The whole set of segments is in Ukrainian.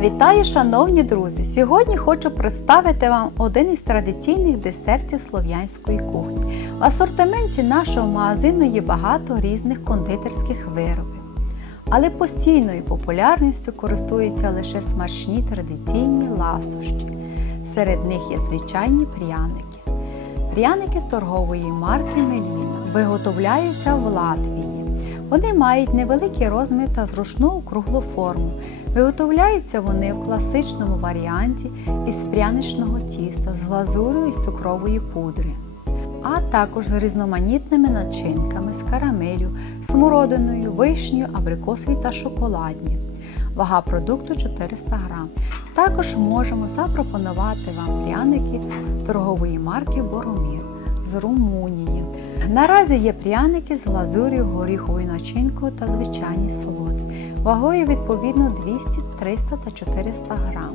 Вітаю, шановні друзі! Сьогодні хочу представити вам один із традиційних десертів слов'янської кухні. В асортименті нашого магазину є багато різних кондитерських виробів. Але постійною популярністю користуються лише смачні традиційні ласощі. Серед них є звичайні пряники. Пряники торгової марки Меліна виготовляються в Латвії. Вони мають невеликий розмір та зручну округлу форму. Виготовляються вони в класичному варіанті із пряничного тіста з глазурю із цукрової пудри, а також з різноманітними начинками з карамелю, смородиною, вишнею, абрикосою та шоколадні. Вага продукту 400 грам. Також можемо запропонувати вам пряники торгової марки Боромір з Румунії. Наразі є пряники з глазур'ю, горіховою начинкою та звичайні солодкі. Вагою відповідно 200, 300 та 400 грам.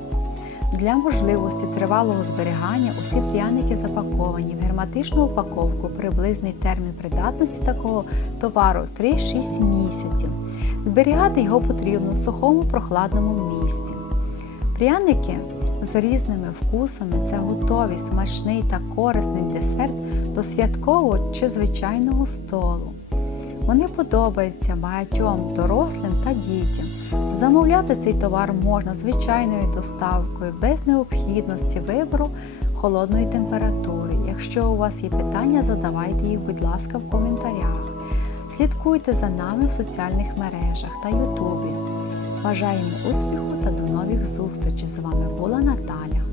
Для можливості тривалого зберігання усі пряники запаковані в герметичну упаковку. Приблизний термін придатності такого товару 3-6 місяців. Зберігати його потрібно в сухому прохладному місці. Пряники з різними вкусами це готовий, смачний та корисний десерт до святкового чи звичайного столу. Вони подобаються багатьом дорослим та дітям. Замовляти цей товар можна звичайною доставкою без необхідності вибору холодної температури. Якщо у вас є питання, задавайте їх, будь ласка, в коментарях. Слідкуйте за нами в соціальних мережах та Ютубі. Бажаємо успіху та до нових зустрічей! З вами була Наталя.